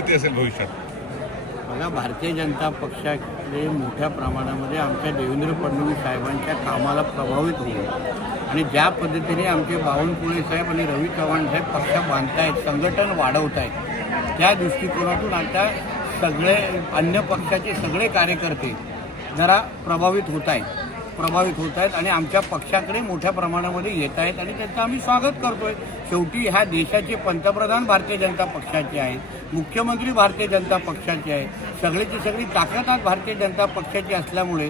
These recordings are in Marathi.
परिस्थिती असेल भविष्यात. बघा भारतीय जनता पक्षाकडे मोठ्या प्रमाणामध्ये आमच्या देवेंद्र फडणवीस साहेबांच्या कामाला प्रभावित होईल आणि ज्या पद्धतीने आमचे बावनकुळे साहेब आणि रवी चव्हाण साहेब पक्ष बांधतायत संघटन वाढवत आहेत त्या दृष्टिकोनातून आता सगळे अन्य पक्षाचे सगळे कार्यकर्ते जरा प्रभावित होत आहेत प्रभावित होत आहेत आणि आमच्या पक्षाकडे मोठ्या प्रमाणामध्ये येत आहेत आणि त्यांचं आम्ही स्वागत करतोय. शेवटी ह्या देशाचे पंतप्रधान भारतीय जनता पक्षाचे आहेत मुख्यमंत्री भारतीय जनता पक्षाचे आहे सगळेची सगळी ताकद आज भारतीय जनता पक्षाची असल्यामुळे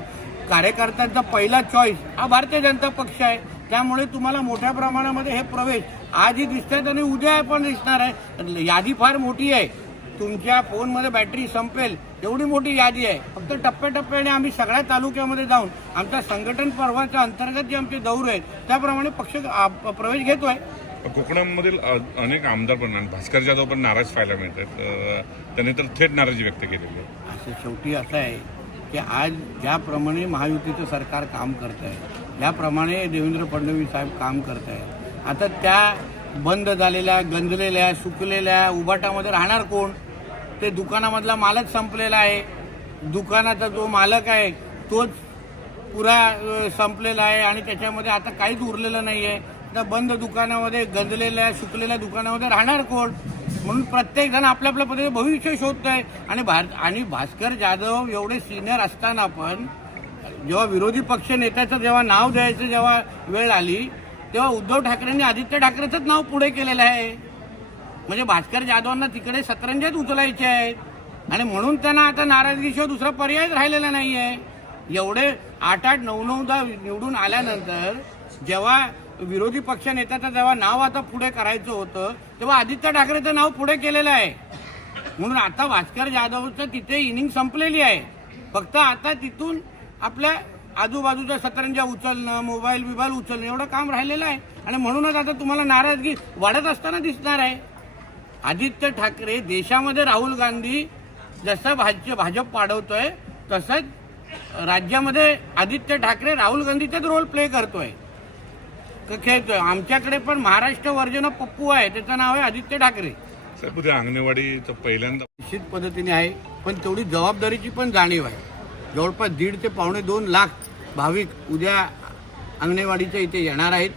कार्यकर्त्यांचा पहिला चॉईस हा भारतीय जनता पक्ष आहे. त्यामुळे तुम्हाला मोठ्या प्रमाणामध्ये हे प्रवेश आजही दिसत आहेत आणि उद्या पण दिसणार आहे. यादी फार मोठी आहे. तुमच्या फोनमध्ये बॅटरी संपेल एवढी मोठी यादी आहे. फक्त टप्प्याटप्प्याने आम्ही सगळ्या तालुक्यामध्ये जाऊन आमच्या संघटन पर्वाच्या अंतर्गत जे आमचे दौरे आहेत त्याप्रमाणे पक्ष प्रवेश घेतोय. कोकणामधील अनेक आमदार पण भास्कर जाधव पण नाराज पाहायला मिळतात. त्यांनी तर थेट नाराजी व्यक्त केलेली आहे. असं शेवटी असं आहे की आज ज्याप्रमाणे महायुतीचं सरकार काम करत आहे ज्याप्रमाणे देवेंद्र फडणवीस साहेब काम करत आहे आता त्या बंद झालेल्या गंजलेल्या सुकलेल्या उबाटामध्ये राहणार कोण? ते दुकानामधला मालच संपलेला आहे. दुकानाचा जो मालक आहे तोच पुरा संपलेला आहे आणि त्याच्यामध्ये आता काहीच उरलेलं नाही आहे तर बंद दुकानामध्ये गंजलेल्या सुकलेल्या दुकानामध्ये राहणार कोण? म्हणून प्रत्येक जण आपल्या आपल्या पद्धतीने भविष्य शोधतोय. आणि भार आणि भास्कर जाधव एवढे सिनियर असताना पण जेव्हा विरोधी पक्ष नेत्याचं जेव्हा नाव द्यायचं जेव्हा वेळ आली तेव्हा उद्धव ठाकरेंनी आदित्य ठाकरेचंच नाव पुढे केलेलं आहे. म्हणजे भास्कर जाधवांना तिकडे सतरंजात उचलायचे आहेत. आणि म्हणून त्यांना आता नाराजगीशिवाय दुसरा पर्यायच राहिलेला नाही आहे एवढे आठ आठ नऊ नऊदा निवडून आल्यानंतर जेव्हा विरोधी पक्ष नेत्याचं जेव्हा नाव आता पुढे करायचं होतं तेव्हा आदित्य ठाकरेचं नाव पुढे केलेलं आहे. म्हणून आता भास्कर जाधवचं तिथे इनिंग संपलेली आहे. फक्त आता तिथून आपल्या आजूबाजूच्या सतरंजा उचलणं मोबाईल बिबाईल उचलणं एवढं काम राहिलेलं आहे. आणि म्हणूनच आता तुम्हाला नाराजगी वाढत असताना दिसणार आहे. आदित्य ठाकरे देशामध्ये राहुल गांधी जसं भाजप भाजप वाढवतोय तसंच राज्यामध्ये आदित्य ठाकरे राहुल गांधीचाच रोल प्ले करतोय. खेळतोय. आमच्याकडे पण महाराष्ट्र वर्जन पप्पू आहे. त्याचं नाव आहे आदित्य ठाकरे. साहेब उद्या अंगणवाडीचं पहिल्यांदा निश्चित पद्धतीने आहे पण तेवढी जबाबदारीची पण जाणीव आहे. जवळपास दीड ते पावणे दोन लाख भाविक उद्या अंगणेवाडीच्या इथे येणार आहेत.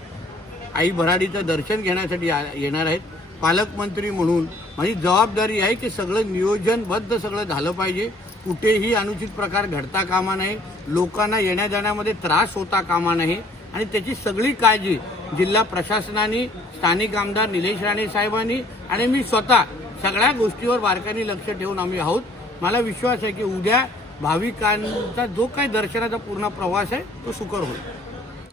आई भराडीचं दर्शन घेण्यासाठी येणार आहेत. पालकमंत्री म्हणून माझी जबाबदारी आहे की सगळं नियोजनबद्ध सगळं झालं पाहिजे. कुठेही अनुचित प्रकार घडता कामा नये. लोकांना येण्या जाण्यामध्ये त्रास होता कामा नये. आणि त्याची सगळी काळजी जिल्हा प्रशासनाने स्थानिक आमदार निलेश राणे साहेबांनी आणि मी स्वतः सगळ्या गोष्टीवर बारकाईने लक्ष ठेवून आम्ही आहोत. मला विश्वास आहे की उद्या भाविकांचा जो काही दर्शनाचा पूर्ण प्रवास आहे तो सुकर होईल.